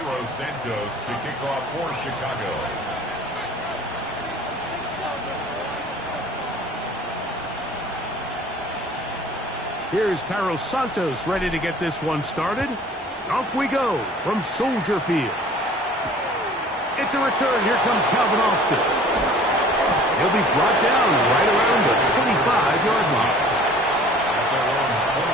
Cairo Santos to kick off for Chicago. Here's Cairo Santos ready to get this one started. Off we go from Soldier Field. It's a return. Here comes Calvin Austin. He'll be brought down right around the 25-yard line. At their own 25-yard line.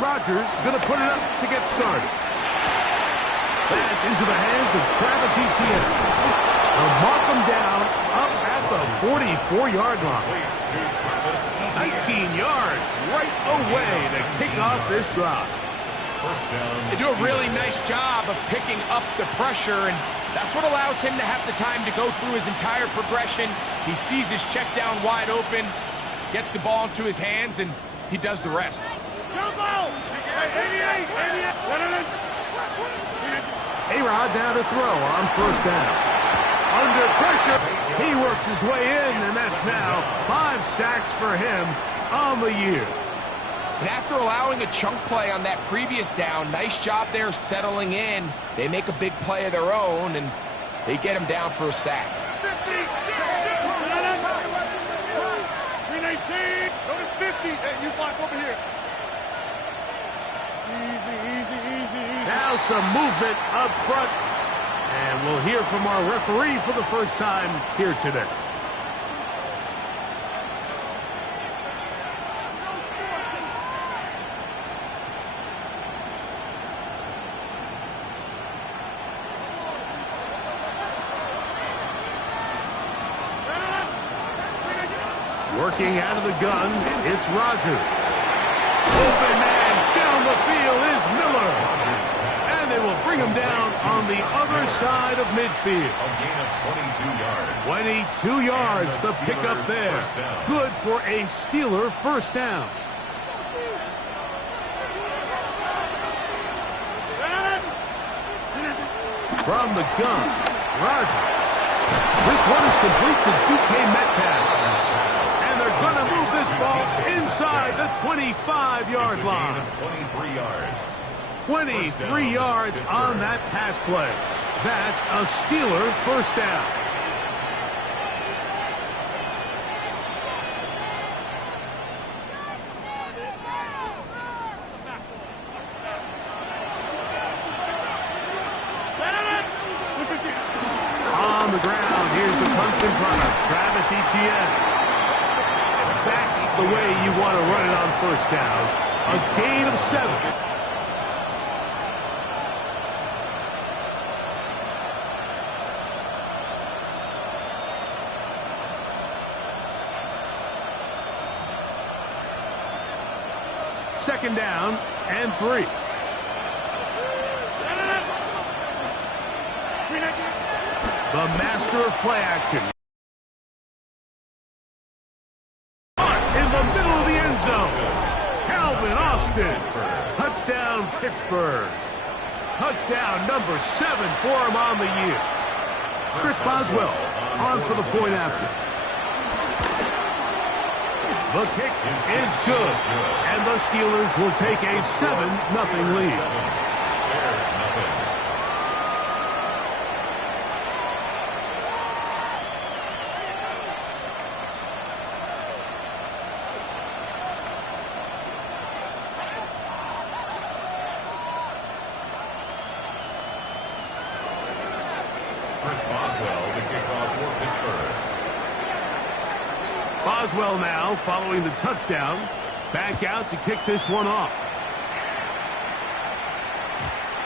Rodgers going to put it up to get started. That's into the hands of Travis Etienne. They'll mark him down up at the 44-yard line. 19 yards right away to kick off this drive. First down. They do a really nice job of picking up the pressure, and that's what allows him to have the time to go through his entire progression. He sees his check down wide open, gets the ball into his hands, and he does the rest. A-Rod now to throw on first down. Under pressure, he works his way in, and that's now 5 sacks for him on the year. And after allowing a chunk play on that previous down, nice job there settling in. They make a big play of their own, and they get him down for a sack. 319, go to 50. Hey, you block over here. Easy. Now some movement up front, and we'll hear from our referee for the first time here today. Working out of the gun, it's Rodgers. Open man down the field is Miller. And they will bring him down on the other side of midfield. A gain of 22 yards. 22 yards, the pickup there. Good for a Steeler first down. From the gun, Rodgers. This one is complete to DK Metcalf. And they're going to move this ball inside the 25-yard line. 23 yards. 23 yards on that pass play. That's a Steeler first down. On the ground, here's the Clemson product, Travis Etienne. That's the way you want to run it on first down. A gain of 7. Second down and 3. The master of play action. In the middle of the end zone. Calvin Austin. Touchdown, Pittsburgh. Touchdown number 7 for him on the year. Chris Boswell on for the point after. The kick is good, and the Steelers will take a 7-0 lead. There's nothing. Chris Boswell to kick off for Pittsburgh. Boswell now following the touchdown. Back out to kick this one off.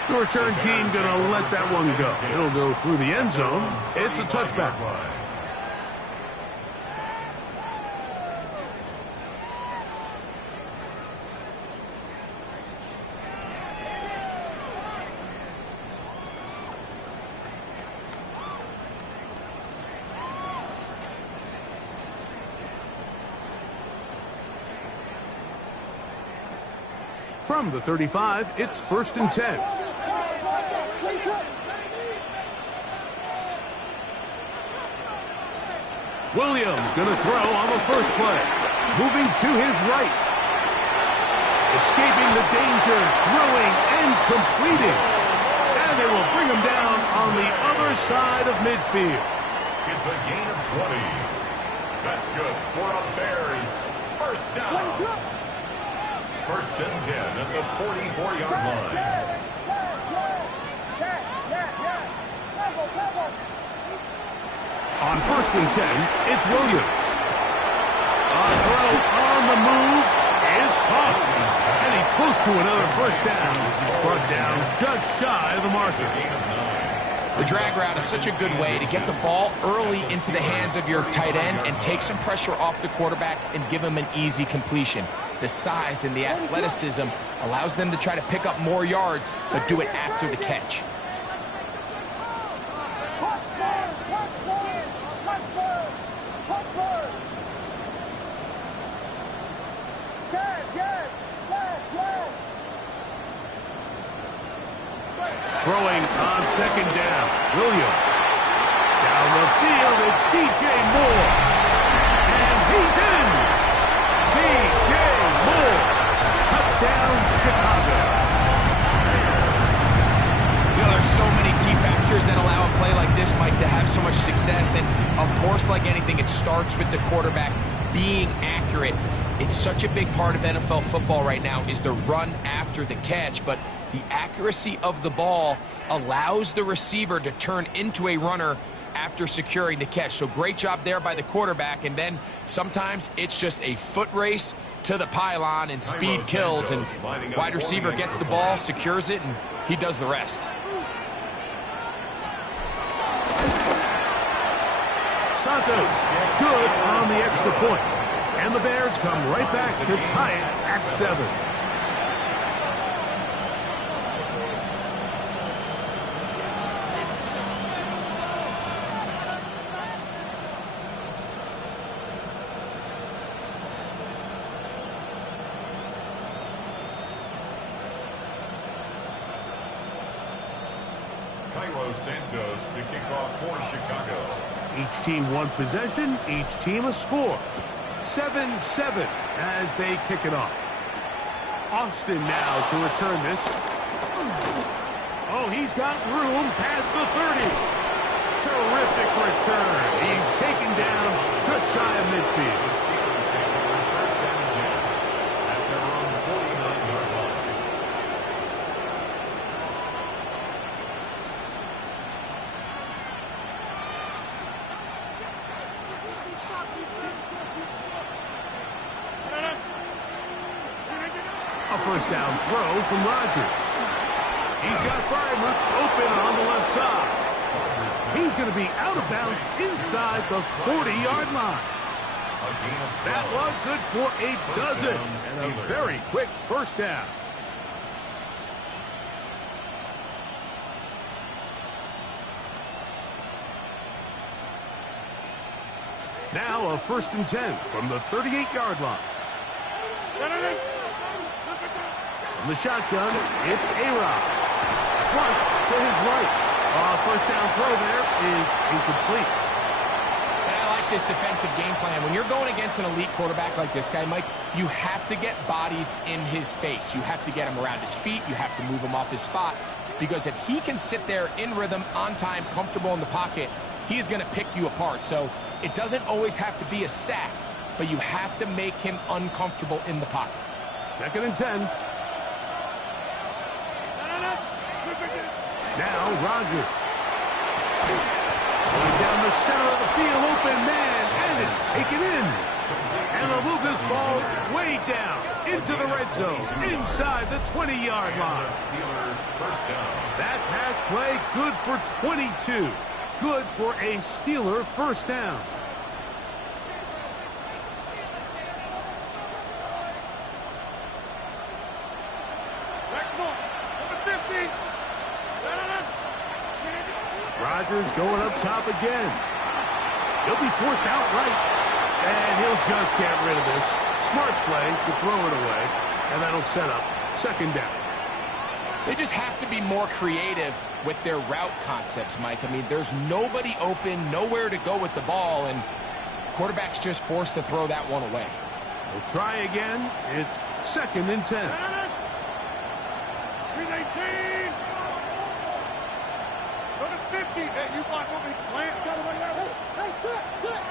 The return team going to let that one go. It'll go through the end zone. It's a touchback. From the 35, it's 1st and 10. Williams going to throw on the first play. Moving to his right. Escaping the danger, throwing and completing. And they will bring him down on the other side of midfield. It's a gain of 20. That's good for a Bears first down. 1st and 10 at the 44-yard line. On 1st and 10, it's Williams. A throw on the move is caught. And he's close to another first down as he's brought down just shy of the marker. The drag route is such a good way to get the ball early into the hands of your tight end and take some pressure off the quarterback and give him an easy completion. The size and the athleticism allows them to try to pick up more yards, but do it after the catch. Throwing on 2nd down, Williams. Down the field, it's DJ Moore. And he's in. DJ Moore. Touchdown, Chicago. You know, there's so many key factors that allow a play like this, Mike, to have so much success. And, of course, like anything, it starts with the quarterback being accurate. It's such a big part of NFL football right now is the run after the catch, but the accuracy of the ball allows the receiver to turn into a runner after securing the catch. So great job there by the quarterback, and then sometimes it's just a foot race to the pylon and speed kills, and wide receiver gets the ball, secures it, and he does the rest. Santos, good on the extra point. And the Bears come right back to tie it at 7. Cairo Santos to kick off for Chicago. Each team one possession, each team a score. 7-7 as they kick it off. Austin now to return this. Oh, he's got room past the 30. Terrific return. He's taken down just shy of midfield. The Steelers take over 1st and 10 at their own 49-yard line. A first down throw from Rodgers. He's got Freiermuth open on the left side. He's going to be out of bounds inside the 40-yard line. That one good for a dozen and a very quick first down. Now a 1st and 10 from the 38-yard line. From the shotgun, it's A-Rod. Front to his right. First down throw there is incomplete. And I like this defensive game plan. When you're going against an elite quarterback like this guy, Mike, you have to get bodies in his face. You have to get him around his feet. You have to move him off his spot. Because if he can sit there in rhythm, on time, comfortable in the pocket, he's going to pick you apart. So it doesn't always have to be a sack, but you have to make him uncomfortable in the pocket. 2nd and 10. Now Rodgers. Going down the center of the field, open man, and it's taken in. And they'll move this ball way down into the red zone, inside the 20-yard line. Steelers first down. That pass play good for 22. Good for a Steeler first down. Rodgers going up top again. He'll be forced outright, and he'll just get rid of this. Smart play to throw it away, and that'll set up Second down. They just have to be more creative with their route concepts, Mike. I mean, there's nobody open, nowhere to go with the ball, and quarterback's just forced to throw that one away. We'll try again. It's 2nd and 10. 319. Go to 50. Hey, you block over here. Plant. Hey, check.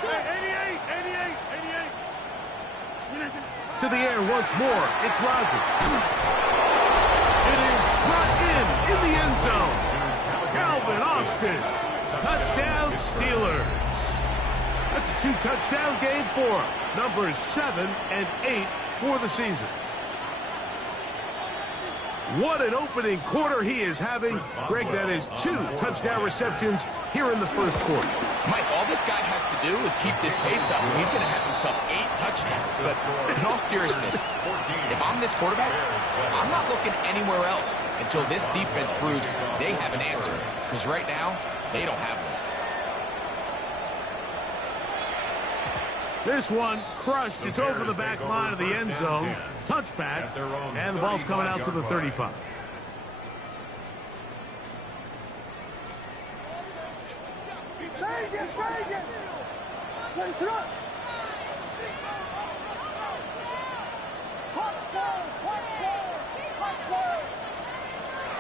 Hey, 88. To the air once more. It's Rodgers. It is brought in the end zone. Calvin Austin. Touchdown Steelers. That's a 2-touchdown game for him. Numbers 7 and 8 for the season. What an opening quarter he is having. Greg, that is 2 touchdown receptions here in the first quarter. Mike, all this guy has to do is keep this pace up, and he's going to have himself 8 touchdowns. But in all seriousness, if I'm this quarterback, I'm not looking anywhere else until this defense proves they have an answer. Because right now, they don't have one. This one crushed. It's over the back line of the end zone. Touchback, and the ball's coming out to the 35.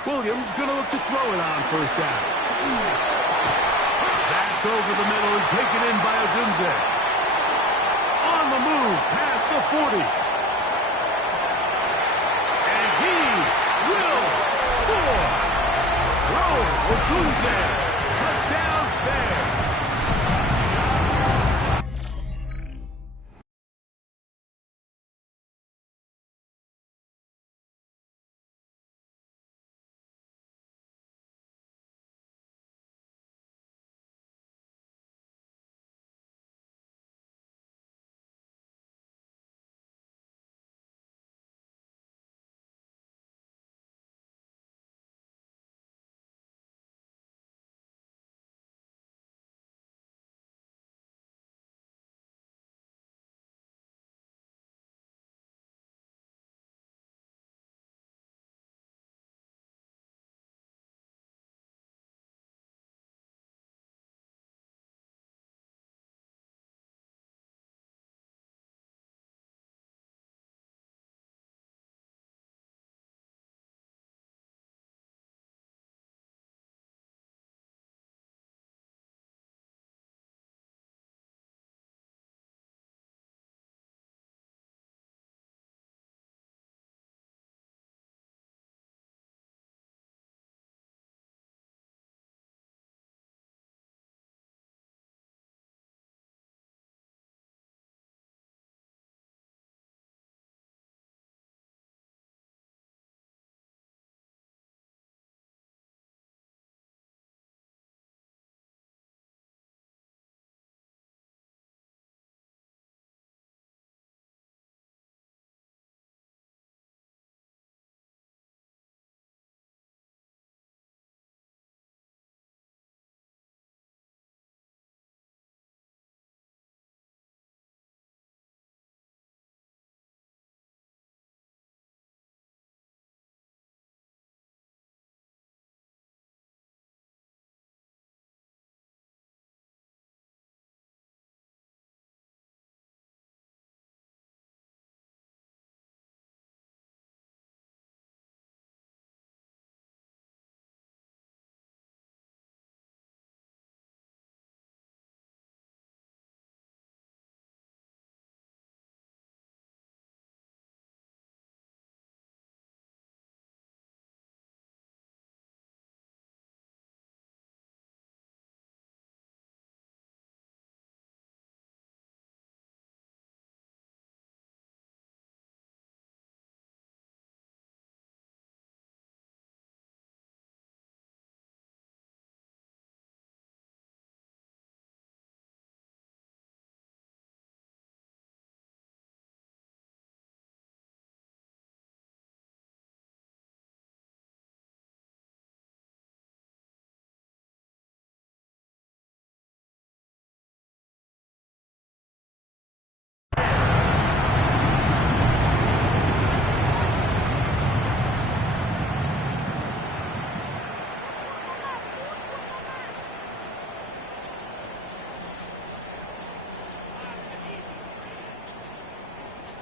Williams going to look to throw it on first down. That's over the middle and taken in by Odunze. On the move past the 40. And he will score. Odunze. Touchdown Bears.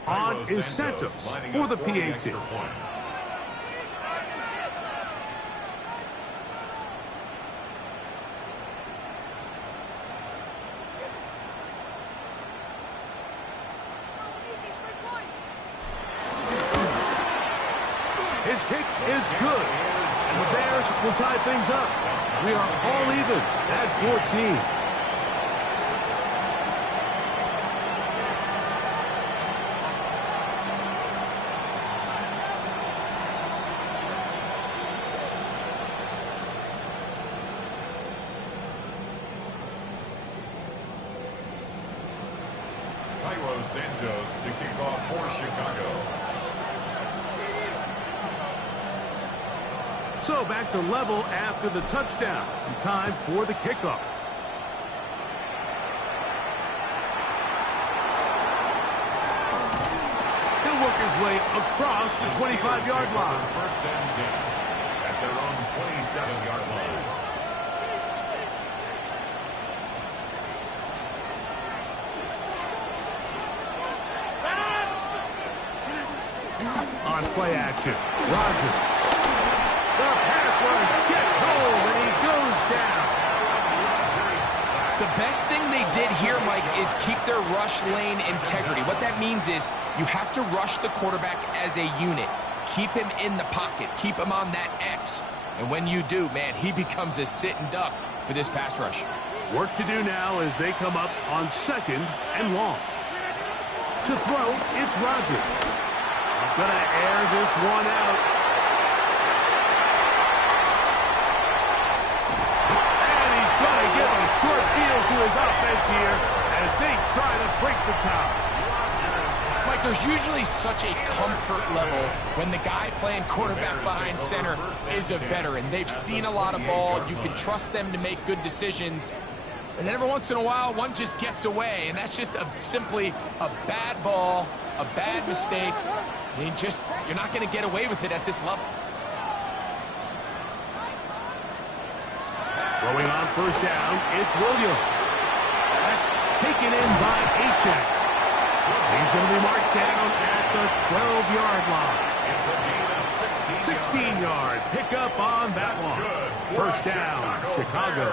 On is Santos for the PAT. His kick is good, and the Bears will tie things up. We are all even at 14. Cairo Santos to kick off for Chicago. So back to level after the touchdown. And time for the kickoff. He'll work his way across the 25-yard line. First and 10 at their own 27-yard line. On play action, Rodgers. The pass rush gets home, and he goes down. The best thing they did here, Mike, is keep their rush lane integrity. What that means is you have to rush the quarterback as a unit. Keep him in the pocket. Keep him on that X. And when you do, man, he becomes a sitting duck for this pass rush. Work to do now as they come up on 2nd and long. To throw, it's Rodgers. He's going to air this one out. And he's going to give a short field to his offense here as they try to break the tie. Mike, there's usually such a comfort level when the guy playing quarterback behind center is a veteran. They've seen a lot of ball. You can trust them to make good decisions. And then every once in a while, one just gets away. And that's just simply a bad ball, a bad mistake. You're not going to get away with it at this level. Throwing on first down, it's Williams. That's taken in by Achane. He's going to be marked down at the 12-yard line. It's a gain of 16-yard pickup on that one. First down, Chicago.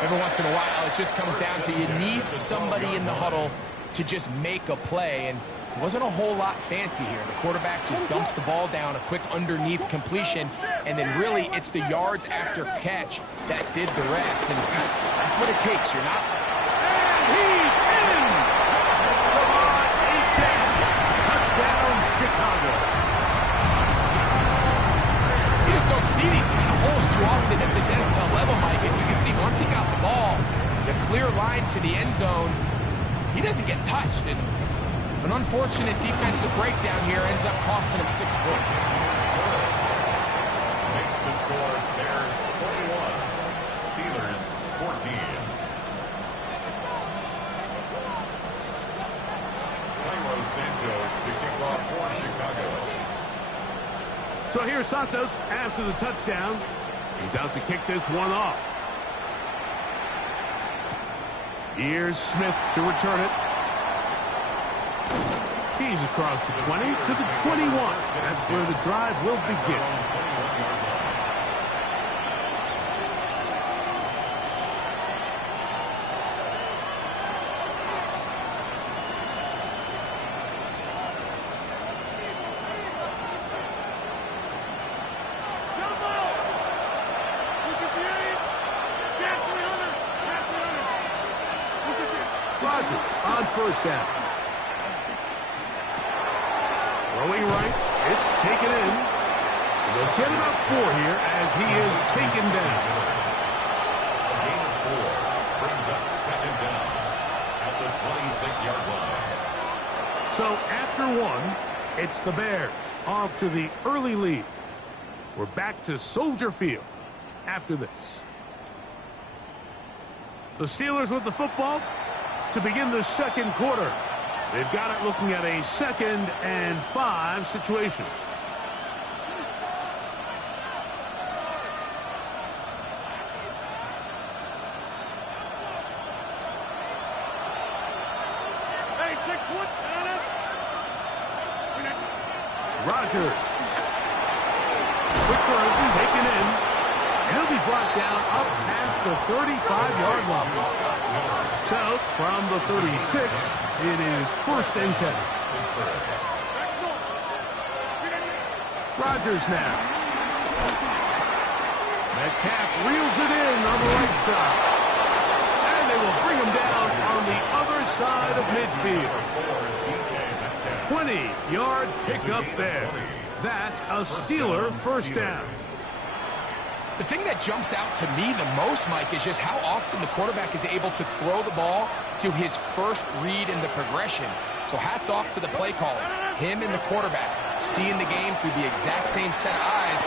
Every once in a while, it just comes down to you need somebody in the huddle to just make a play. And it wasn't a whole lot fancy here. The quarterback just dumps the ball down, a quick underneath completion, and then really it's the yards after catch that did the rest. And that's what it takes. You're not... And he's in! Come on, Achane. Touchdown, Chicago. You just don't see these kind of holes too often at this NFL level, Mike. And you can see once he got the ball, the clear line to the end zone, he doesn't get touched. And an unfortunate defensive breakdown here ends up costing him 6 points. Makes the score Bears 21, Steelers 14. Cairo Santos to kick off for Chicago. So here's Santos after the touchdown. He's out to kick this one off. Here's Smith to return it. He's across the 20 to the 21. That's where the drive will begin. Rodgers on first down. Throwing right, it's taken in. And they'll get about 4 here as he is taken down. A gain of 4 brings up 2nd down at the 26-yard line. So after 1, it's the Bears off to the early lead. We're back to Soldier Field after this. The Steelers with the football to begin the second quarter. They've got it looking at a 2nd and 5 situation. Hey, 6 foot, Rodgers. Quick throw, taken in. And he'll be brought down up past the 35-yard line. So, from the 36, it is 1st and 10. Rodgers now. Metcalf reels it in on the right side. And they will bring him down on the other side of midfield. 20-yard pickup there. That's a Steeler first down. The thing that jumps out to me the most, Mike, is just how often the quarterback is able to throw the ball to his first read in the progression. So hats off to the play caller. Him and the quarterback seeing the game through the exact same set of eyes.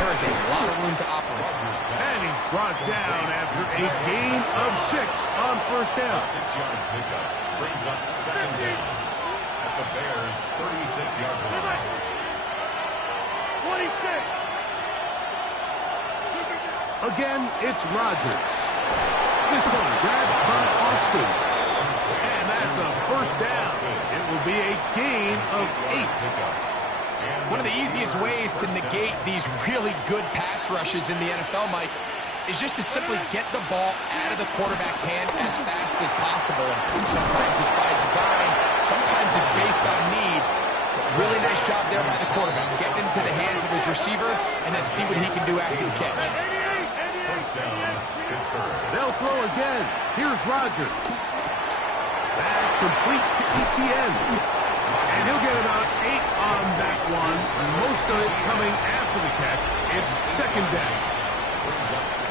There is a lot of room to operate. And he's brought down after a gain of 6 on first down. 6-yard pickup brings up 2nd down at the Bears' 36-yard line. 26. Again, it's Rodgers. This one grabbed by Austin. And that's a first down. It will be a gain of 8. One of the easiest ways to negate these really good pass rushes in the NFL, Mike, is just to simply get the ball out of the quarterback's hand as fast as possible. And sometimes it's by design, sometimes it's based on need. But really nice job there by the quarterback, getting into the hands of his receiver, and then see what he can do after the catch. First down, Pittsburgh. They'll throw again. Here's Rodgers. That's complete to Etienne. And he'll get about 8 on that one. Most of it coming after the catch. It's 2nd down.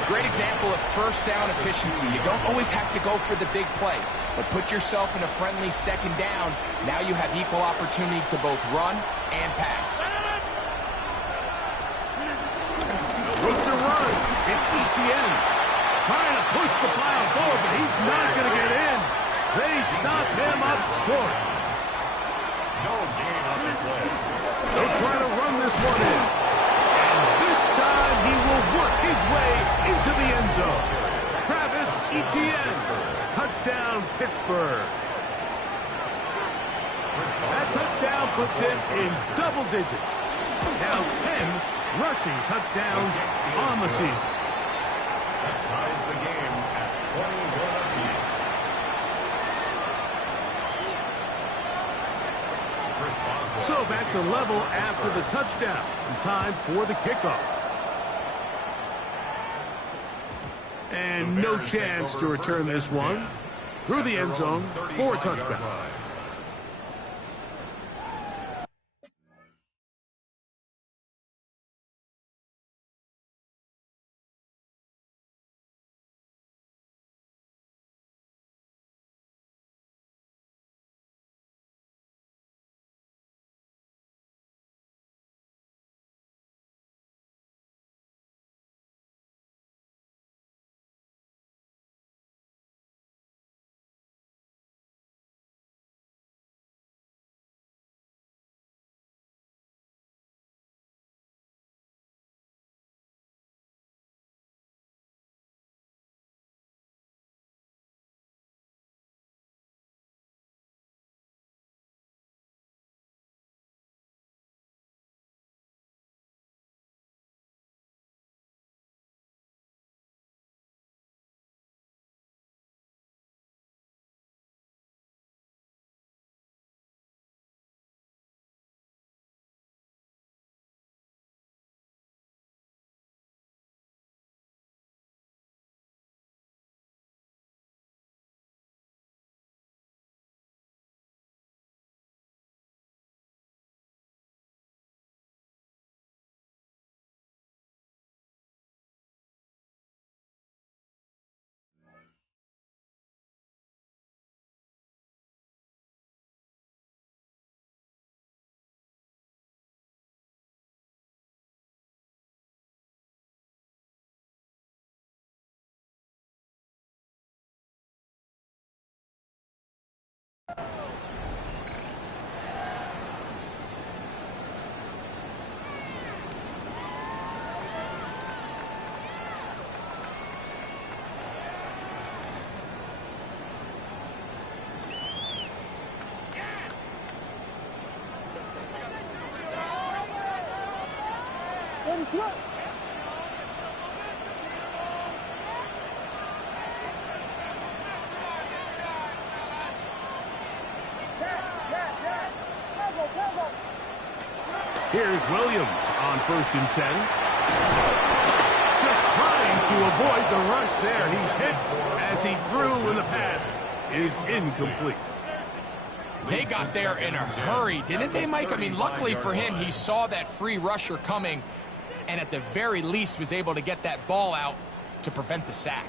Great example of first down efficiency. You don't always have to go for the big play, but put yourself in a friendly 2nd down. Now you have equal opportunity to both run and pass. With the run, it's Etienne. Trying to push the pile forward, but he's not going to get in. They stop him up short. No gain on the play. They'll try to run this one in. And this time he will work his way into the end zone. Travis Etienne. Touchdown, Pittsburgh. That touchdown puts him in double digits. Now 10 rushing touchdowns on the season. That ties the game at 21 apiece. So back to level after the touchdown. And time for the kickoff. And no chance to return this one. Through the end zone for a touchdown. Here's Williams on 1st and 10. Just trying to avoid the rush there. He's hit as he threw, and the pass is incomplete. They got there in a hurry, didn't they, Mike? I mean, luckily for him, he saw that free rusher coming and at the very least was able to get that ball out to prevent the sack.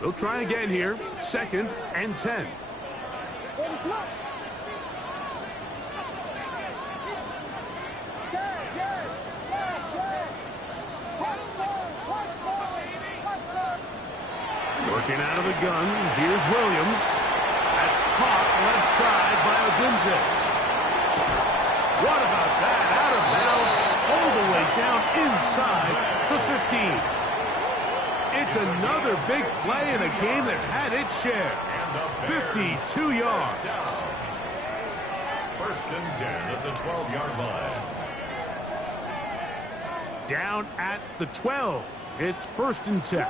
They'll try again here. 2nd and 10. Working out of the gun, here's Williams. That's caught left side by Odunze. What about that? Out of bounds, all the way down inside the 15. It's another big play in a game that's had its share. 52 yards. 1st and 10 at the 12-yard line. Down at the 12. It's 1st and 10.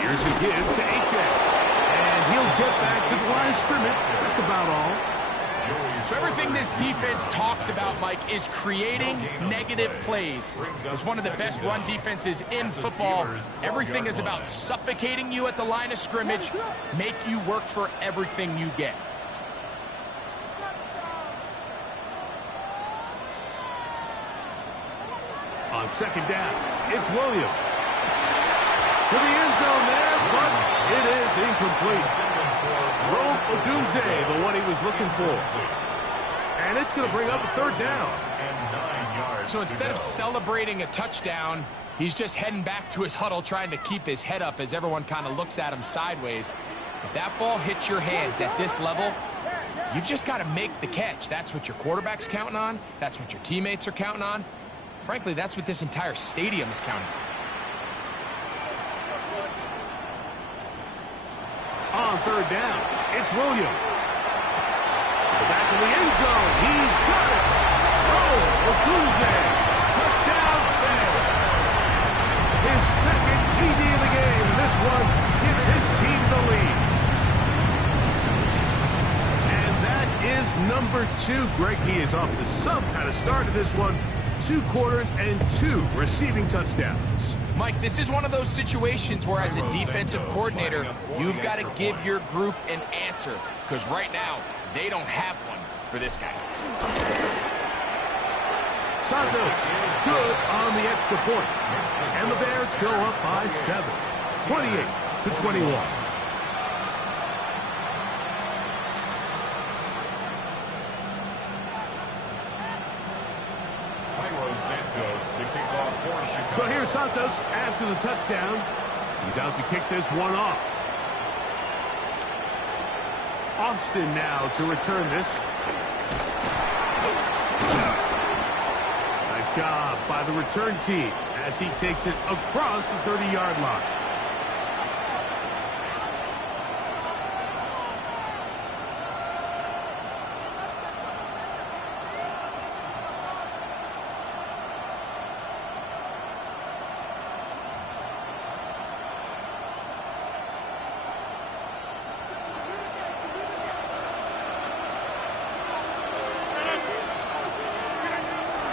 Here's a give to H.A. And he'll get back to the line of scrimmage. That's about all. So everything this defense talks about, Mike, is creating negative plays. It's one of the best run defenses in football. Everything is about suffocating you at the line of scrimmage, make you work for everything you get. On 2nd down, it's Williams. To the end zone there, but it is incomplete. Rome Odunze, the one he was looking for. And it's going to bring up a 3rd down. So instead of celebrating a touchdown, he's just heading back to his huddle trying to keep his head up as everyone kind of looks at him sideways. If that ball hits your hands at this level, you've just got to make the catch. That's what your quarterback's counting on. That's what your teammates are counting on. Frankly, that's what this entire stadium is counting on. 3rd down, it's Williams. To the back of the end zone, he's got it. Oh, Odunze, touchdown Bears. His 2nd TD of the game. This one gives his team the lead. And that is number 2. Greg, he is off to some kind of start to this one. 2 quarters and 2 receiving touchdowns. Mike, this is one of those situations where as a defensive coordinator, you've got to give your group an answer. Because right now, they don't have one for this guy. Santos good on the extra point. And the Bears go up by 7. 28-21. So here's Santos after the touchdown. He's out to kick this one off. Austin now to return this. Nice job by the return team as he takes it across the 30-yard line.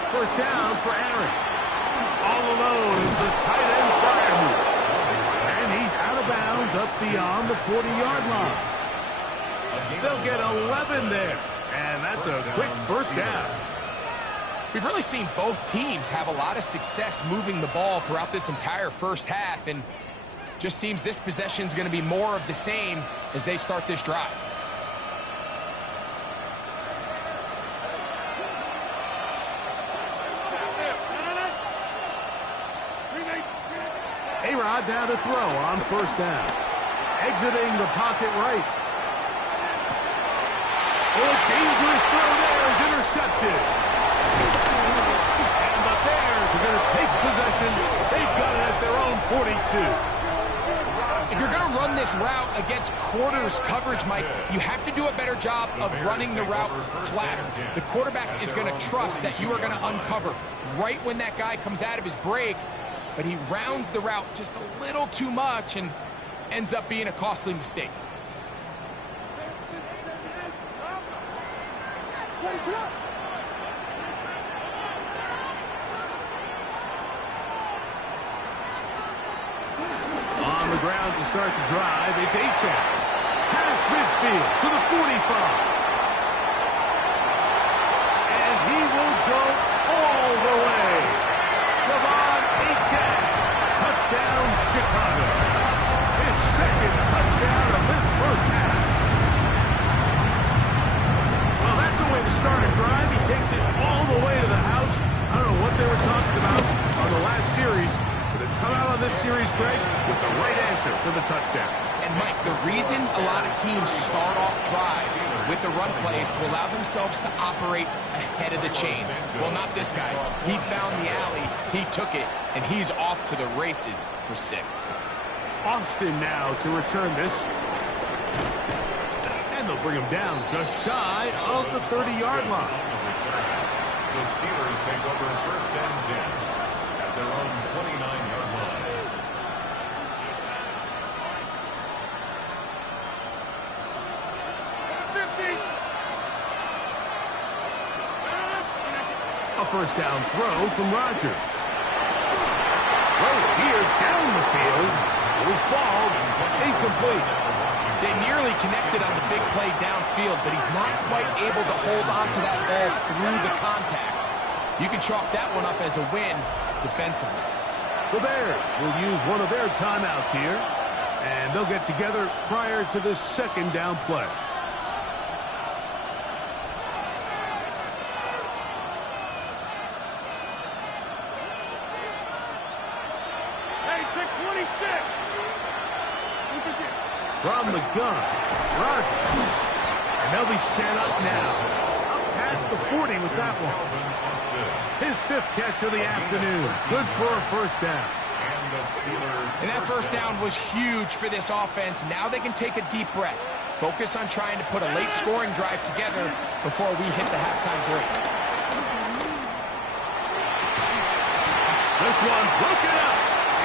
First down for Aaron. All alone is the tight end Freiermuth. And he's out of bounds up beyond the 40-yard line. They'll get 11 there. And that's a quick first down. We've really seen both teams have a lot of success moving the ball throughout this entire first half. And just seems this possession is going to be more of the same as they start this drive. A-Rod down to throw on first down. Exiting the pocket right. Oh, a dangerous throw there is intercepted. And the Bears are going to take possession. They've got 42. If you're going to run this route against quarters coverage, Mike, you have to do a better job of running the route flatter. The quarterback is going to trust that you are going to uncover right when that guy comes out of his break, but he rounds the route just a little too much and ends up being a costly mistake. On the ground to start the drive, it's Achane. Past midfield to the 45. And he will go all the way. De'Von Achane. Touchdown, Chicago. His second touchdown of this first half. Well, that's a way to start a drive. He takes it all the way to the house. I don't know what they were talking about on the last series, but they've come out on this series, Greg, with the right answer for the touchdown. And, Mike, the reason a lot of teams start off drives with the run play is to allow themselves to operate ahead of the chains. Well, not this guy. He found the alley, he took it, and he's off to the races for 6. Austin now to return this. And they'll bring him down just shy of the 30-yard line. The Steelers take over first and 10 at their own 29-yard line. A first down throw from Rodgers. Throw here down the field. Will fall. Incomplete. They nearly connected on the big play downfield, but he's not quite able to hold on to that ball through the contact. You can chalk that one up as a win defensively. The Bears will use one of their timeouts here, and they'll get together prior to this second down play. From the gun, Rodgers. And they'll be set up now. Up past the 40 with that one. His 5th catch of the afternoon. Good for a first down. And that first down was huge for this offense. Now they can take a deep breath. Focus on trying to put a late scoring drive together before we hit the halftime break. This one broken up.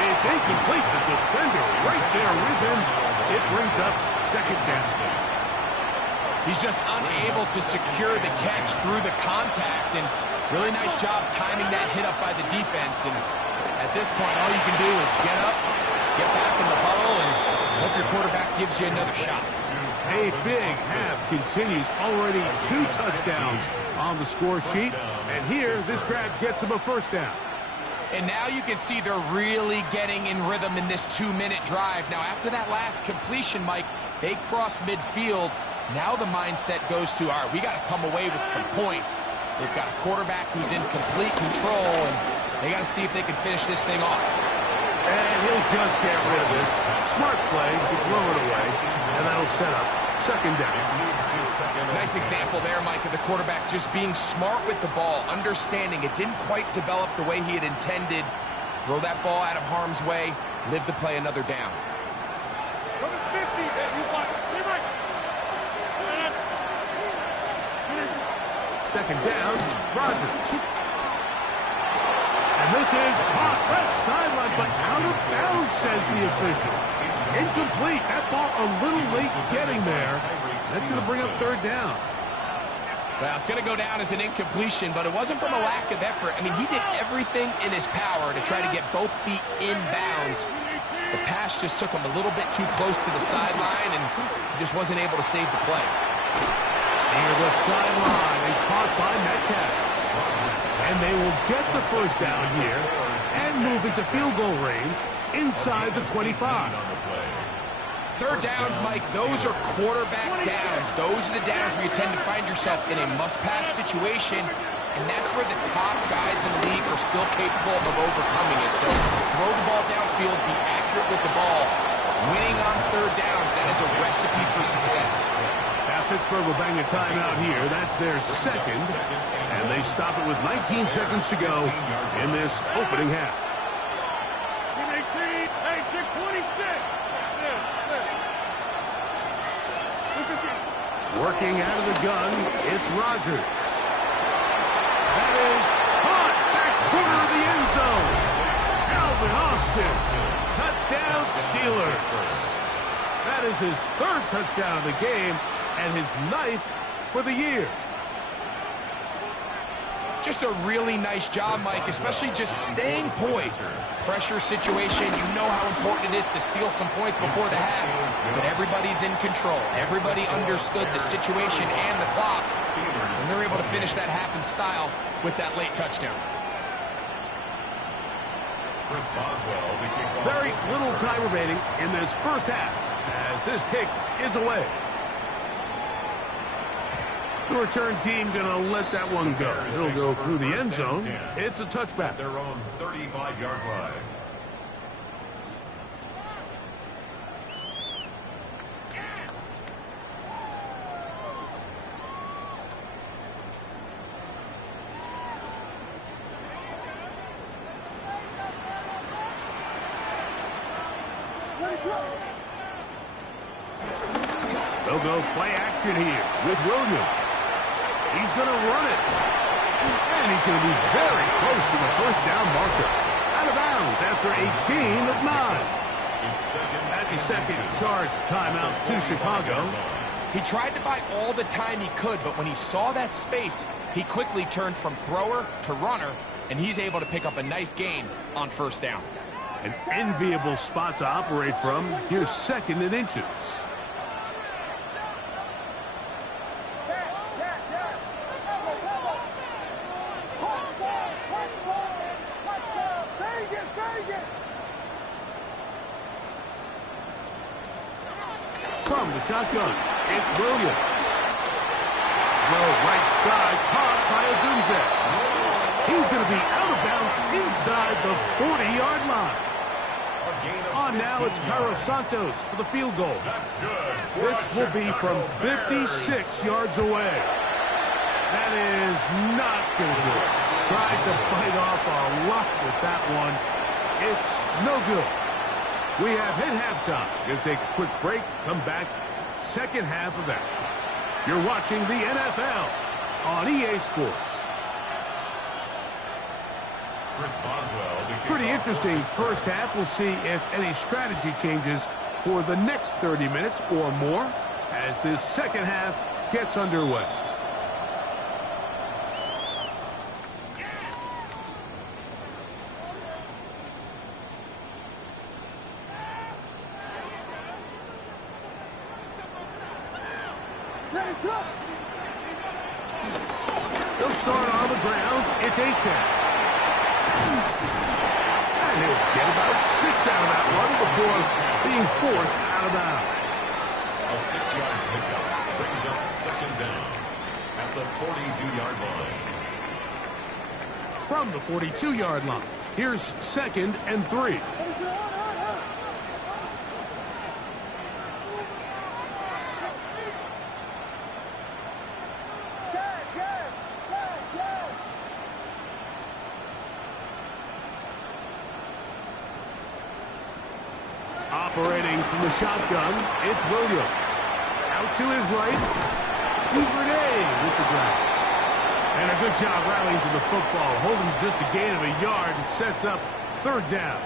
It's incomplete. The defender right there with him. It brings up second down. He's just unable to secure the catch through the contact, and really nice job timing that hit up by the defense. And at this point, all you can do is get up, get back in the huddle, and hope your quarterback gives you another shot. A big half continues. Already 2 touchdowns on the score sheet. And here, this grab gets him a first down. And now you can see they're really getting in rhythm in this 2-minute drive. Now, after that last completion, Mike, they cross midfield. Now the mindset goes to, all right, we got to come away with some points. They've got a quarterback who's in complete control, and they got to see if they can finish this thing off. And he'll just get rid of this. Smart play to throw it away, and that'll set up second down. Nice example there, Mike, of the quarterback just being smart with the ball, understanding it didn't quite develop the way he had intended. Throw that ball out of harm's way, live to play another down. Second down, Rodgers. And this is caught left sideline, but out of bounds, says the official. Incomplete. That ball a little late getting there. That's going to bring up third down. Well, it's going to go down as an incompletion, but it wasn't from a lack of effort. I mean, he did everything in his power to try to get both feet in bounds. The pass just took him a little bit too close to the sideline, and he just wasn't able to save the play. Near the sideline and caught by Metcalf. And they will get the first down here and move into field goal range inside the 25. Third downs, Mike, those are quarterback downs. Those are the downs where you tend to find yourself in a must-pass situation, and that's where the top guys in the league are still capable of overcoming it. So throw the ball downfield, be accurate with the ball. Winning on third downs, that is a recipe for success. Now Pittsburgh will bang a timeout here. That's their second, and they stop it with 19 seconds to go in this opening half. Working out of the gun, it's Rodgers. That is caught back corner of the end zone. Alvin Austin, touchdown Steelers. That is his 3rd touchdown of the game and his 9th for the year. Just a really nice job, Mike, especially just staying poised. Pressure situation, you know how important it is to steal some points before the half, but everybody's in control. Everybody understood the situation and the clock, and they're able to finish that half in style with that late touchdown. Chris Boswell, the kickoff. Very little time remaining in this first half as this kick is away. The return team going to let that one go. It'll go through the end zone. It's a touchback. Their own 35-yard line. They'll go play action here with Williams. He's going to run it. And he's going to be very close to the first down marker. Out of bounds after a gain of 9. That's a second charge timeout to Chicago. He tried to buy all the time he could, but when he saw that space, he quickly turned from thrower to runner, and he's able to pick up a nice gain on first down. An enviable spot to operate from. Here's 2nd and inches. From the shotgun, it's Williams. Throw right side, caught by Odunze. He's going to be out of bounds inside the 40-yard line. On now, it's Cairo Santos for the field goal. That's good. This will be from 56 yards away. That is not going to do it. Tried to bite off a lot with that one. It's no good. We have hit halftime. Going to take a quick break, come back, second half of action. You're watching the NFL on EA Sports. Chris Boswell. Pretty interesting first half. We'll see if any strategy changes for the next 30 minutes or more as this second half gets underway. They'll start on the ground. It's Achane. And he'll get about 6 out of that one before being forced out of bounds. A 6-yard pickup brings up 2nd down at the 42-yard line. From the 42-yard line, here's 2nd and 3. Operating from the shotgun, it's Williams. Out to his right, Duvernay with the grab. And a good job rallying to the football, holding just a gain of a yard and sets up 3rd down.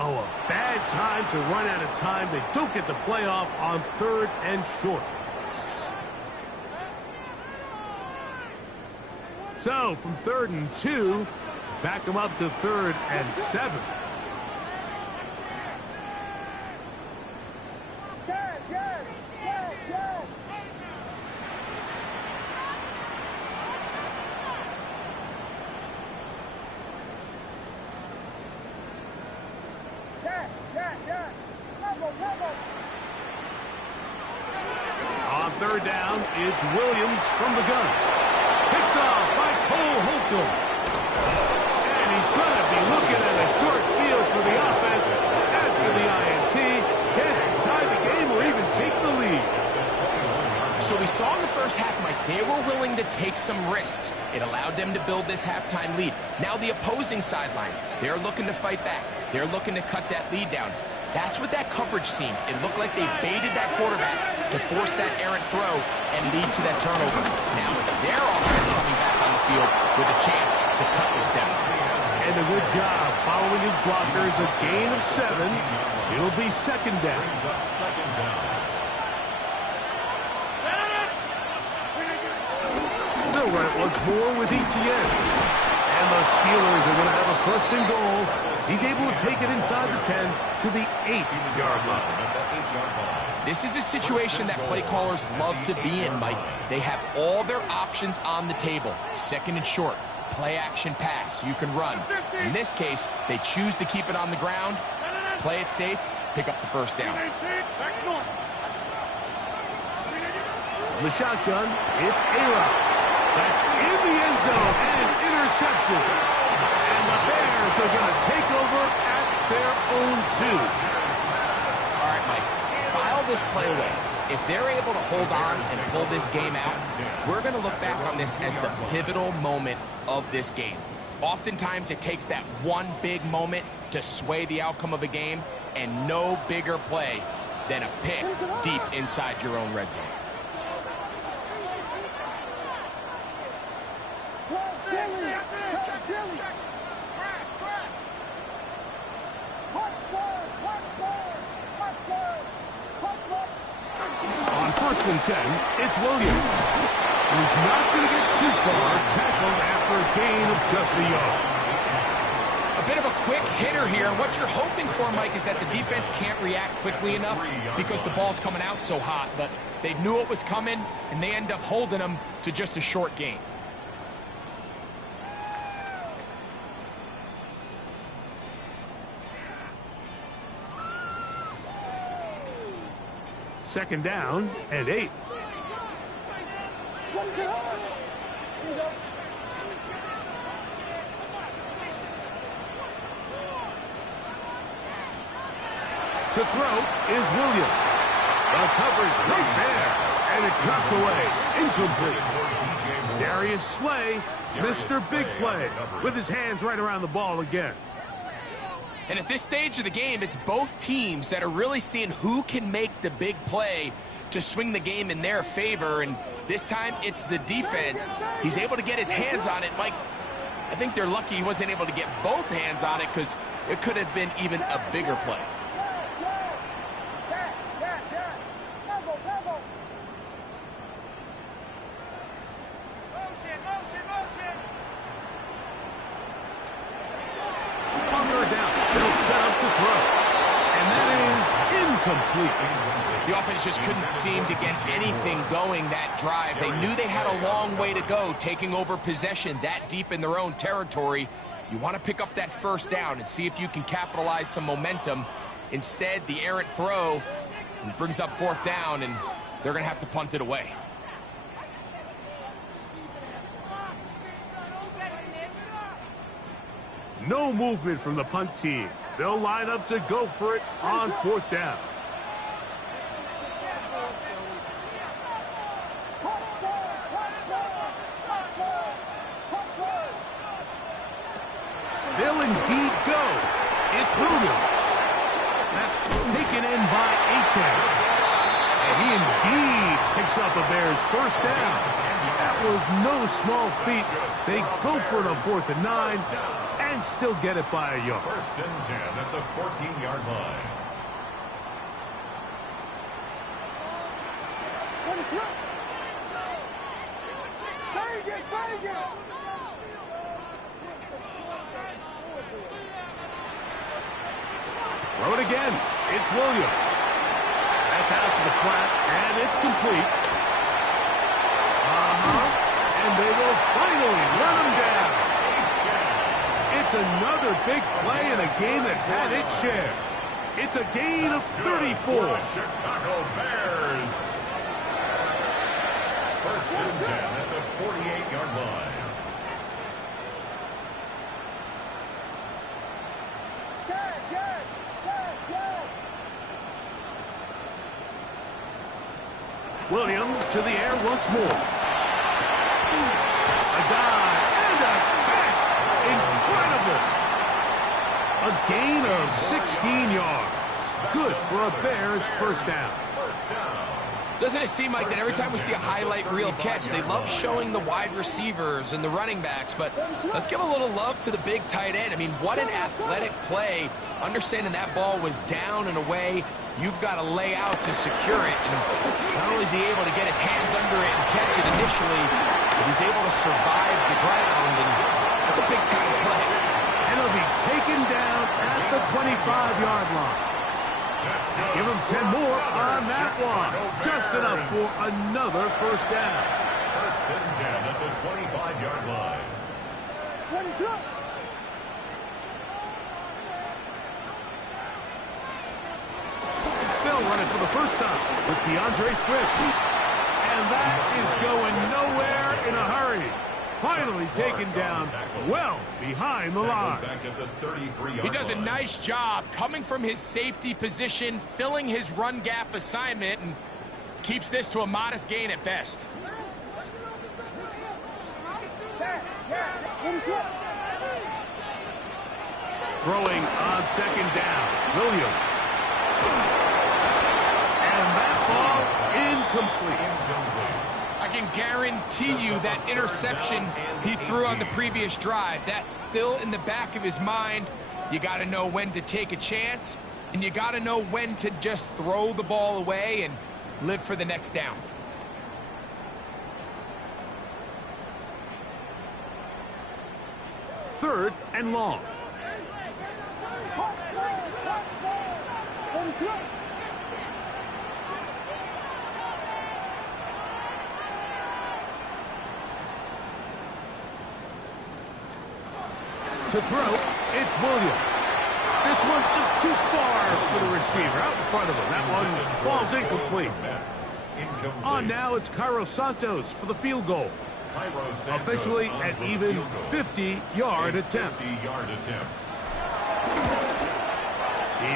Oh, a bad time to run out of time. They don't get the playoff on 3rd and short. So, from 3rd and 2, back them up to 3rd and 7. On third down, it's Williams from the gun. Picked off by Cole Holcomb. And he's going to be looking at a short field for the offense after the INT. Can't tie the game or even take the lead. So we saw in the first half, Mike, they were willing to take some risks. It allowed them to build this halftime lead. Now the opposing sideline, they're looking to fight back. They're looking to cut that lead down. That's what that coverage seemed. It looked like they baited that quarterback to force that errant throw and lead to that turnover. Now it's their offense coming back on the field with a chance to cut this deficit. And a good job following his blockers. A gain of 7. It'll be second down. They'll run it once more with Etienne. And the Steelers are going to have a first and goal. He's able to take it inside the 10 to the 8-yard line. This is a situation that play callers love to be in, Mike. They have all their options on the table. Second and short, play action pass, you can run. In this case, they choose to keep it on the ground, play it safe, pick up the first down. On the shotgun, it's A-Rod. That's in the end zone and intercepted. And the Bears are going to take over at their own 2. All right, Mike, file this play away. If they're able to hold on and pull this game out, we're going to look back on this as the pivotal moment of this game. Oftentimes, it takes that one big moment to sway the outcome of a game, and no bigger play than a pick deep inside your own red zone. On first and 10, it's Williams. He's not going to get too far, tackled after a gain of just a yard. A bit of a quick hitter here. What you're hoping for, Mike, is that the defense can't react quickly enough because the ball's coming out so hot. But they knew it was coming, and they end up holding them to just a short gain. Second down and 8. To throw is Williams. The coverage right there, and it dropped away. Incomplete. Darius Slay, Mr. Big Play, with his hands right around the ball again. And at this stage of the game, it's both teams that are really seeing who can make the big play to swing the game in their favor. And this time, it's the defense. He's able to get his hands on it. Mike, I think they're lucky he wasn't able to get both hands on it because it could have been even a bigger play. The offense just couldn't seem to get anything going that drive. They knew they had a long way to go, taking over possession that deep in their own territory. You want to pick up that first down and see if you can capitalize some momentum. Instead, the errant throw brings up fourth down, and they're going to have to punt it away. No movement from the punt team. They'll line up to go for it on fourth down. They'll indeed go. It's Williams. That's taken in by Etienne. And he indeed picks up a Bears first down. That was no small feat. They go for it on 4th and 9 and still get it by a yard. First and 10 at the 14-yard line. Throw it again. It's Williams. That's out to the flat, and it's complete. And they will finally run him down. It's another big play in a game that's had its share. It's a gain of 34. The Chicago Bears. First and 10 at the 48-yard line. Williams to the air once more. A dive and a catch. Incredible. A gain of 16 yards. Good for a Bears first down. Doesn't it seem like that every time we see a highlight reel catch, they love showing the wide receivers and the running backs, but let's give a little love to the big tight end. I mean, what an athletic play. Understanding that ball was down and away, you've got to lay out to secure it. And not only is he able to get his hands under it and catch it initially, but he's able to survive the ground, and that's a big-time play. And he'll be taken down at the 25-yard line. Give him 10 more on that one. Just enough for another first down. First and 10 at the 25-yard line. They'll run it for the first time with DeAndre Swift. And that is going nowhere in a hurry. Finally taken down well behind the line. He does a nice job coming from his safety position, filling his run gap assignment, and keeps this to a modest gain at best. Throwing on second down, Williams. And that ball incomplete. I can guarantee you that interception he threw on the previous drive, that's still in the back of his mind. You got to know when to take a chance, and you got to know when to just throw the ball away and live for the next down. Third and long. To throw, it's Williams. This one just too far for the receiver, out in front of him. That one falls incomplete. On now, it's Cairo Santos for the field goal. Officially an even 50-yard attempt. He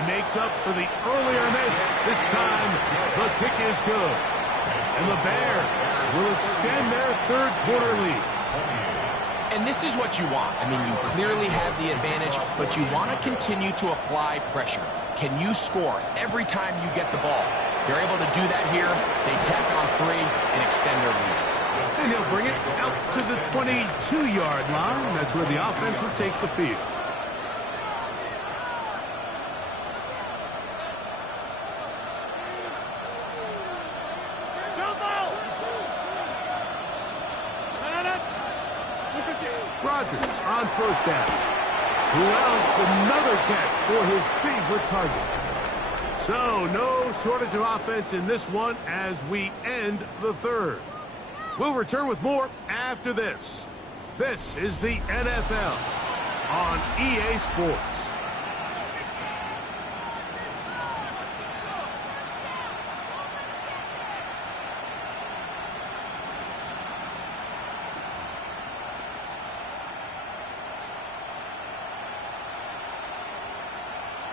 makes up for the earlier miss. This time, the kick is good. And the Bears will extend their third-quarter lead. And this is what you want. I mean, you clearly have the advantage, but you want to continue to apply pressure. Can you score every time you get the ball? They're able to do that here. They tack on 3 and extend their lead. And he'll bring it out to the 22-yard line. That's where the offense will take the field. Rodgers on first down. Who else? Another catch for his favorite target. So no shortage of offense in this one as we end the third. We'll return with more after this. This is the NFL on EA Sports.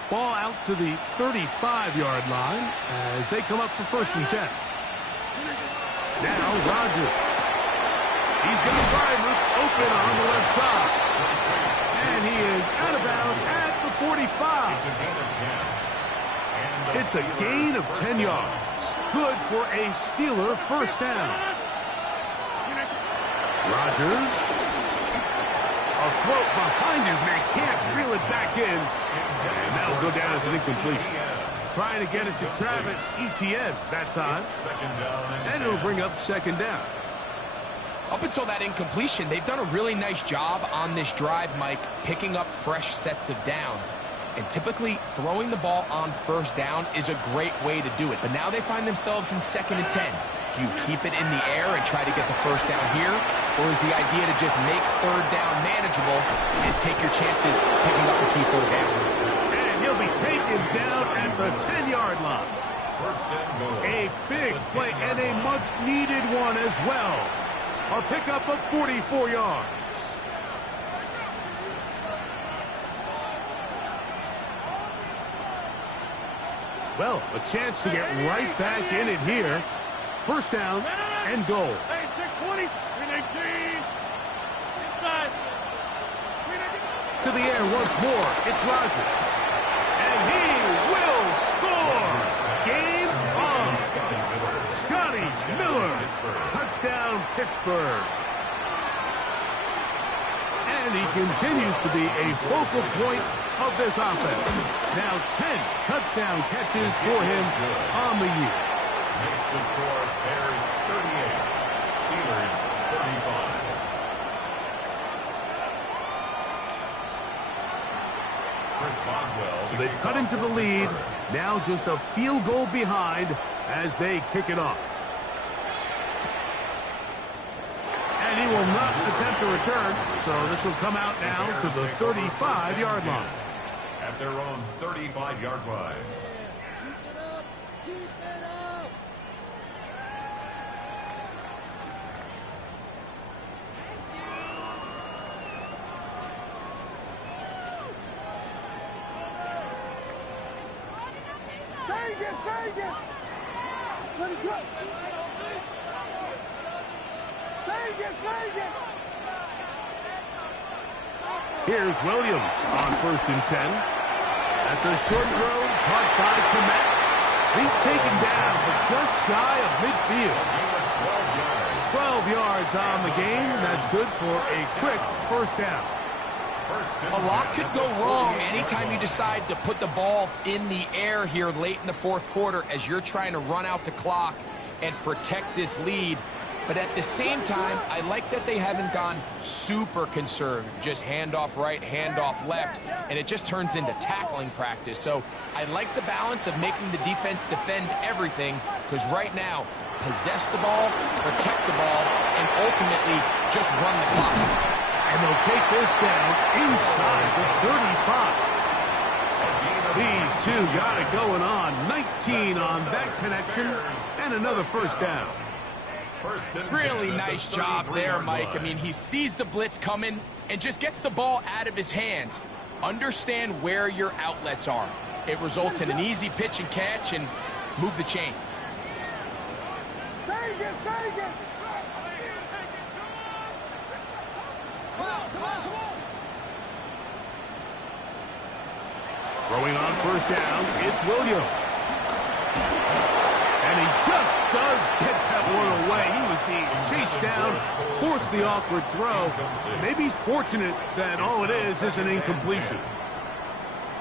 Ball out to the 35-yard line as they come up for first and 10. Now Rodgers. He's got Freiermuth open on the left side. And he is out of bounds at the 45. It's a gain of 10 yards. Good for a Steeler first down. Rodgers. A throw behind his man. Can't reel it back in. And that'll go down as an incompletion. Trying to get it to Travis Etienne that time. And it'll bring up second down. Up until that incompletion, they've done a really nice job on this drive, Mike, picking up fresh sets of downs. And typically, throwing the ball on first down is a great way to do it. But now they find themselves in second and 10. Do you keep it in the air and try to get the first down here? Or is the idea to just make third down manageable and take your chances picking up the key third down? And he'll be taken down at the 10-yard line. First and goal. A big play and a much-needed one as well. A pickup of 44 yards. Well, a chance to get right back in it here. First down and goal. Hey, 620. 319. Inside. To the air once more. It's Rodgers. And he will score. Game on. Scotty Miller. Touchdown, Pittsburgh. And he continues to be a focal point of this offense. Now 10 touchdown catches for him on the year. Makes the score Bears 38, Steelers 35. Chris Boswell. So they've cut into the lead. Now just a field goal behind as they kick it off. And he will not attempt a return, so this will come out now to the 35-yard line. At their own 35-yard line. Keep it up. Take it. Let it go. Take it. Here's Williams on 1st and 10. That's a short throw caught by Komet. He's taken down, but just shy of midfield. 12 yards on the game. That's good for a quick first down. A lot could go wrong anytime you decide to put the ball in the air here late in the fourth quarter as you're trying to run out the clock and protect this lead. But at the same time, I like that they haven't gone super conservative. Just handoff right, handoff left, and it just turns into tackling practice. So I like the balance of making the defense defend everything, because right now, possess the ball, protect the ball, and ultimately just run the clock. And they'll take this down inside the 35. These two got it going on. 19 on that connection, and another first down. Really nice job there, Mike. I mean, he sees the blitz coming and just gets the ball out of his hands. Understand where your outlets are. It results in an easy pitch and catch and move the chains. Take it. Come on. Throwing on first down, it's Williams. And he just does get that one away. He was being chased down, forced the awkward throw. Maybe he's fortunate that all it is an incompletion.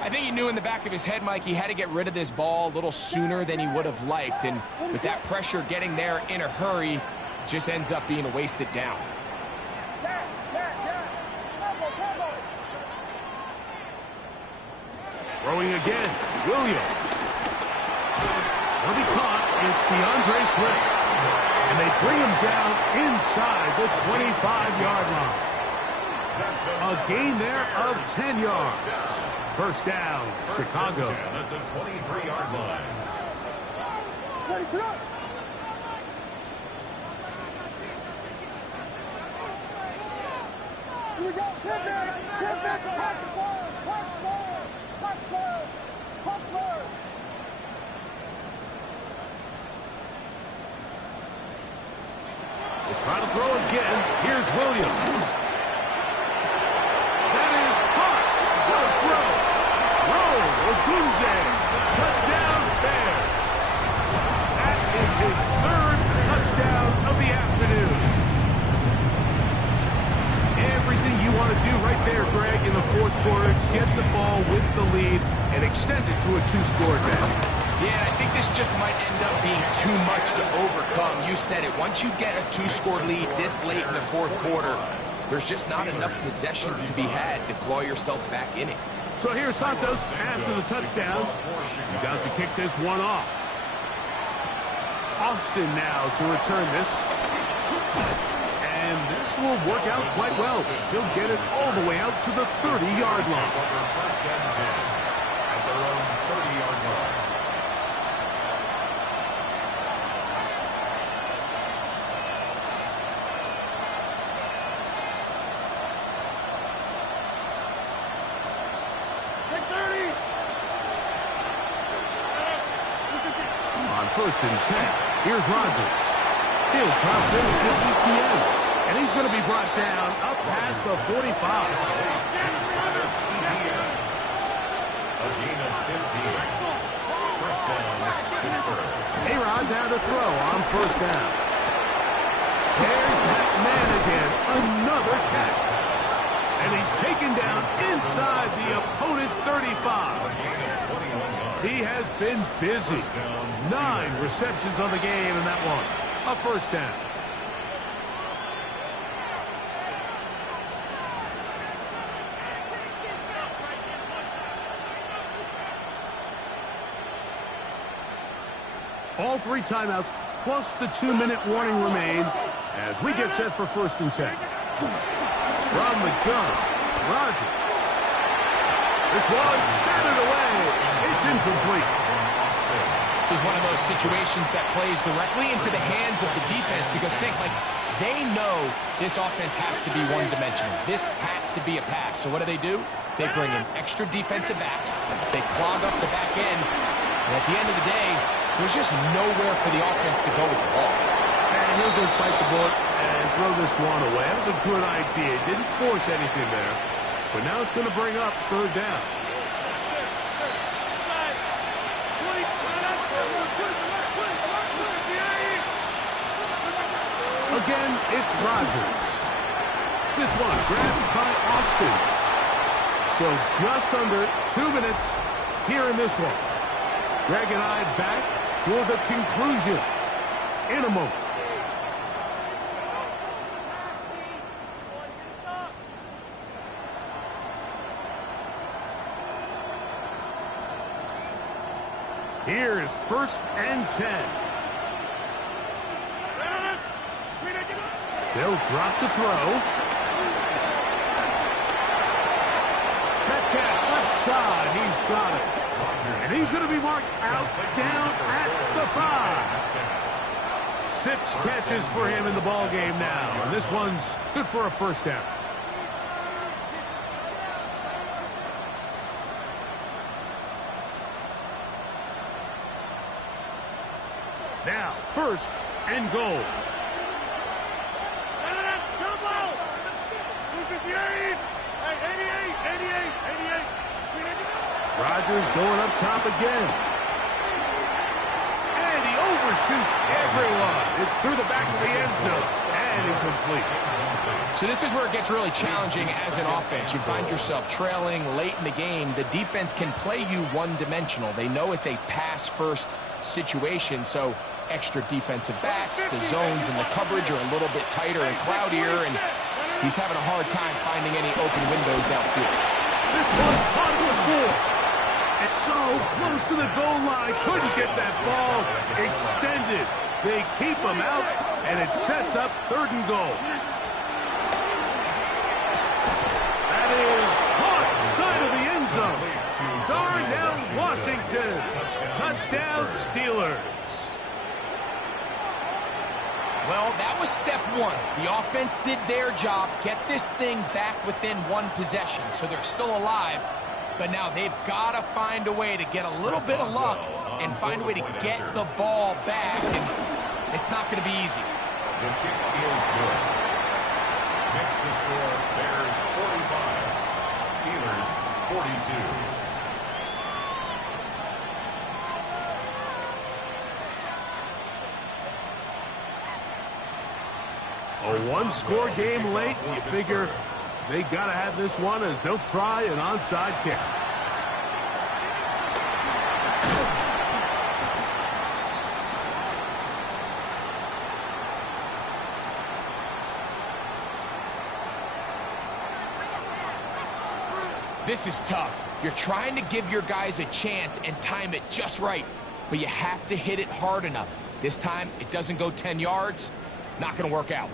I think he knew in the back of his head, Mike, he had to get rid of this ball a little sooner than he would have liked. And with that pressure getting there in a hurry, it just ends up being a wasted down. Throwing again, Williams. He'll be caught. It's DeAndre Swift. And they bring him down inside the 25-yard line. A gain there of 10 yards. First down, Chicago. At the 23-yard line. Here we go. We'll try to throw again. Here's Williams. That is caught. What a throw. Roll, Odunze. Touchdown, Bears. That is his third touchdown of the afternoon. Everything you want to do right there, Greg, in the fourth quarter. Get the ball with the lead and extend it to a two-score advantage. Yeah, I think this just might end up being too much to overcome. You said it. Once you get a two-score lead this late in the fourth quarter, there's just not enough possessions to be had to claw yourself back in it. So here's Santos after the touchdown. He's out to kick this one off. Austin now to return this. And this will work out quite well. He'll get it all the way out to the 30-yard line. First and 10 at their own 30-yard line. first and 10. Here's Rodgers. He'll drop this to Etienne. And he's going to be brought down up past the 45. Travis Etienne. A gain of 15. First down, Pittsburgh. A-Rod down to throw on first down. There's that man again. Another catch. And he's taken down inside the opponent's 35. He has been busy. 9 receptions on the game in that one. A first down. All 3 timeouts plus the 2-minute warning remain as we get set for first and 10. From the gun, Rodgers. This one batted away. It's incomplete. This is one of those situations that plays directly into the hands of the defense because think, like, they know this offense has to be one-dimensional. This has to be a pass. So what do? They bring in extra defensive backs. They clog up the back end. And at the end of the day, there's just nowhere for the offense to go with the ball. And he'll just bite the bullet and throw this one away. That was a good idea. Didn't force anything there. But now it's going to bring up third down. Again, it's Rodgers. This one grabbed by Austin. So just under 2 minutes here in this one. Greg and I back for the conclusion in a moment. Here's first and 10. They'll drop to throw. Metcalf left side. He's got it. And he's going to be marked out down at the 5. 6 catches for him in the ball game now. And this one's good for a first down. Now, first and goal. Rodgers going up top again. And he overshoots everyone. It's through the back of the end zone. And incomplete. So this is where it gets really challenging as an offense. You find yourself trailing late in the game. The defense can play you one-dimensional. They know it's a pass-first situation, so extra defensive backs, the zones and the coverage are a little bit tighter and cloudier, and he's having a hard time finding any open windows downfield. This one caught him with 4. So close to the goal line, couldn't get that ball extended. They keep him out, and it sets up third and goal. That is caught side of the end zone. Darnell Washington, touchdown Steelers. Well, that was step 1. The offense did their job, get this thing back within 1 possession, so they're still alive. But now they've got to find a way to get a little bit of luck and find a way to get the ball back, and it's not going to be easy. The kick is good. Makes the score Bears 45, Steelers 42. A one-score game late. You figure they got to have this one as they'll try an onside kick. This is tough. You're trying to give your guys a chance and time it just right, but you have to hit it hard enough. This time, it doesn't go 10 yards. Not going to work out.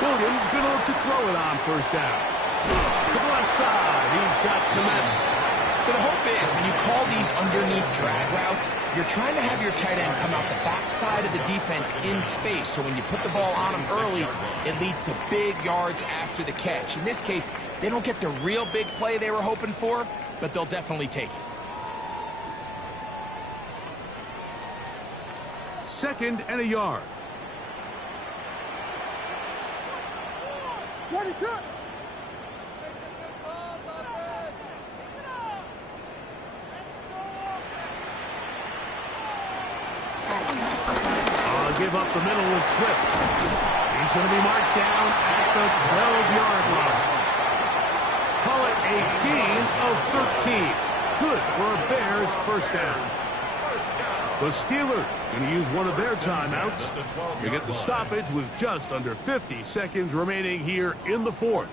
Williams going to look to throw it on first down. To the left side, he's got Clement. So the hope is when you call these underneath drag routes, you're trying to have your tight end come out the backside of the defense in space. So when you put the ball on him early, it leads to big yards after the catch. In this case, they don't get the real big play they were hoping for, but they'll definitely take it. 2nd and a yard. Ready, set. Give up the middle with Swift. He's going to be marked down at the 12-yard line. Call it a gain of 13. Good for a Bears first down. The Steelers going to use one of their timeouts to get the stoppage with just under 50 seconds remaining here in the 4th.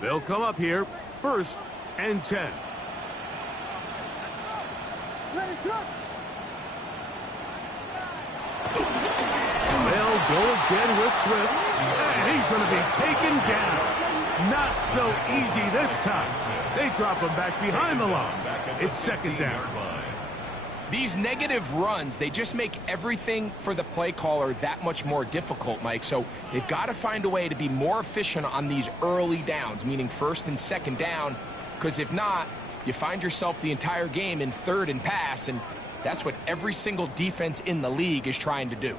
They'll come up here, 1st and 10. They'll go again with Swift, and he's going to be taken down. Not so easy this time. They drop him back behind the line. It's 2nd down. These negative runs, they just make everything for the play caller that much more difficult, Mike. So they've got to find a way to be more efficient on these early downs, meaning 1st and 2nd down, because if not, you find yourself the entire game in 3rd and pass, and that's what every single defense in the league is trying to do.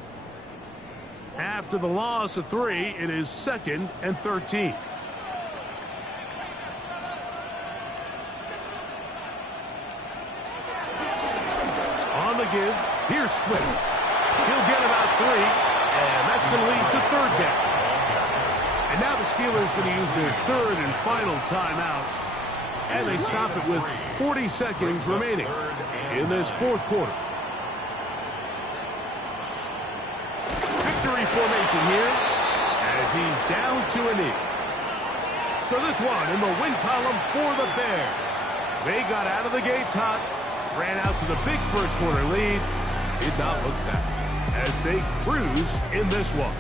After the loss of 3, it is 2nd and 13. Give. Here's Swift. He'll get about 3, and that's going to lead to 3rd down. And now the Steelers going to use their 3rd and final timeout, and they stop it with 40 seconds remaining in this 4th quarter. Victory formation here as he's down to a knee. So this one in the win column for the Bears. They got out of the gates hot. Ran out to the big first quarter lead. Did not look back as they cruise in this one.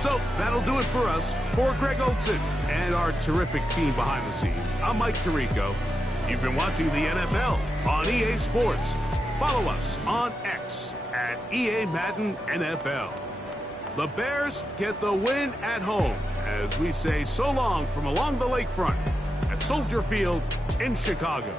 So that'll do it for us. For Greg Olsen and our terrific team behind the scenes, I'm Mike Tirico. You've been watching the NFL on EA Sports. Follow us on X at EA Madden NFL. The Bears get the win at home as we say so long from along the lakefront at Soldier Field in Chicago.